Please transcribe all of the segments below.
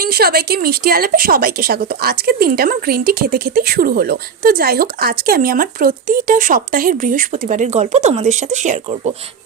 Morning সবাইকে, মিষ্টি আলাপে সবাইকে স্বাগত। আজকের দিনটা আমার গ্রিন টি খেতে খেতেই শুরু হলো। তো যাই হোক, আজকে আমি আমার প্রতিটা সপ্তাহের বৃহস্পতিবারের গল্প তোমাদের সাথে শেয়ার করব।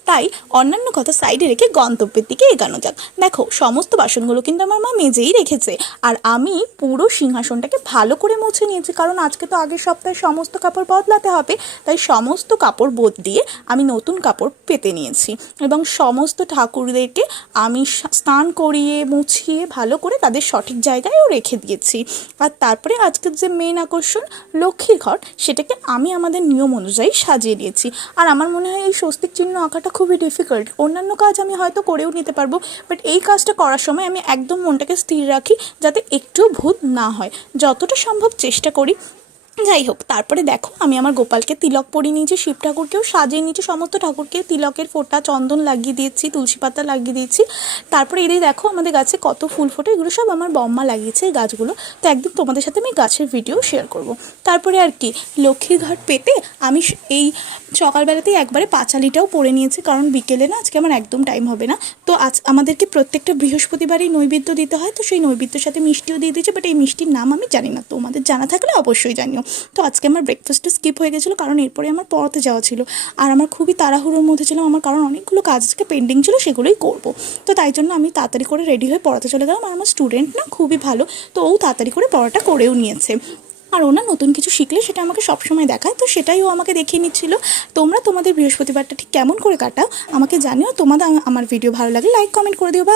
তাই অন্যান্য কথা সাইডে রেখে গন্তব্যের দিকে এগানো যাক। দেখো, সমস্ত বাসনগুলো কিন্তু আমার মা মেজেই রেখেছে, আর আমি পুরো সিংহাসনটাকে ভালো করে মুছে নিয়েছি, কারণ আজকে তো আগের সপ্তাহে সমস্ত কাপড় বদলাতে হবে। তাই সমস্ত কাপড় বদলিয়ে আমি নতুন কাপড় পেতে নিয়েছি এবং সমস্ত ঠাকুরদেরকে আমি স্নান করিয়ে মুছিয়ে ভালো করে তাদের সঠিক জায়গায়ও রেখে দিয়েছি। আর তারপরে আজকের যে মেন আকর্ষণ লক্ষ্মীর ঘর, সেটাকে আমি আমাদের নিয়ম অনুযায়ী সাজিয়ে দিয়েছি। আর আমার মনে হয় এই স্বস্তিক চিহ্ন আঁকাটা খুবই ডিফিকাল্ট। অন্যান্য কাজ আমি হয়তো করেও নিতে পারবো, বাট এই কাজটা করার সময় আমি একদম মনটাকে স্থির রাখি যাতে একটুও ভূত না হয়, যতটা সম্ভব চেষ্টা করি। যাই হোক, তারপরে দেখো আমি আমার গোপালকে তিলক পরিয়ে নিয়েছি, শিব ঠাকুরকেও সাজিয়ে নিয়েছি, সমস্ত ঠাকুরকে তিলকের ফোঁটা চন্দন লাগিয়ে দিয়েছি, তুলসী পাতা লাগিয়ে দিয়েছি। তারপরে এদিকে দেখো আমাদের গাছে কত ফুল ফোটে, এগুলো সব আমার বম্মা লাগিয়েছে এই গাছগুলো। তো একদিন তোমাদের সাথে আমি গাছের ভিডিও শেয়ার করব। তারপরে আর কি, লক্ষ্মীর ঘাট পেতে আমি এই সকালবেলাতেই একবারে পাঁচালিটাও পরে নিয়েছি, কারণ বিকেলে না আজকে আমার একদম টাইম হবে না। তো আজ আমাদেরকে প্রত্যেকটা বৃহস্পতিবারই নৈবেদ্য দিতে হয়, তো সেই নৈবেদ্যের সাথে মিষ্টিও দিয়ে দিয়েছে, বাট এই মিষ্টির নাম আমি জানি না, তোমাদের জানা থাকলে অবশ্যই জানিও। তো আজকে আমার ব্রেকফাস্টটা স্কিপ হয়ে গেছিলো, কারণ এরপরে আমার পড়াতে যাওয়া ছিল, আর আমার খুবই তাড়াহুড়োর মধ্যে ছিলাম আমার, কারণ অনেকগুলো কাজ আজকে পেন্ডিং ছিল, সেগুলোই করব। তো তাই জন্য আমি তাড়াতাড়ি করে রেডি হয়ে পড়াতে চলে গেলাম। আর আমার স্টুডেন্ট না খুবই ভালো, তো ও তাড়াতাড়ি করে পড়াটা করেও নিয়েছে। আর ওনা নতুন কিছু শিখলে সেটা আমাকে সবসময় দেখায়, তো সেটাই ও আমাকে দেখিয়ে নিচ্ছিল। তোমরা তোমাদের বৃহস্পতিবারটা ঠিক কেমন করে কাটাও আমাকে জানিও। তোমাদের আমার ভিডিও ভালো লাগলে লাইক কমেন্ট করে দিও বা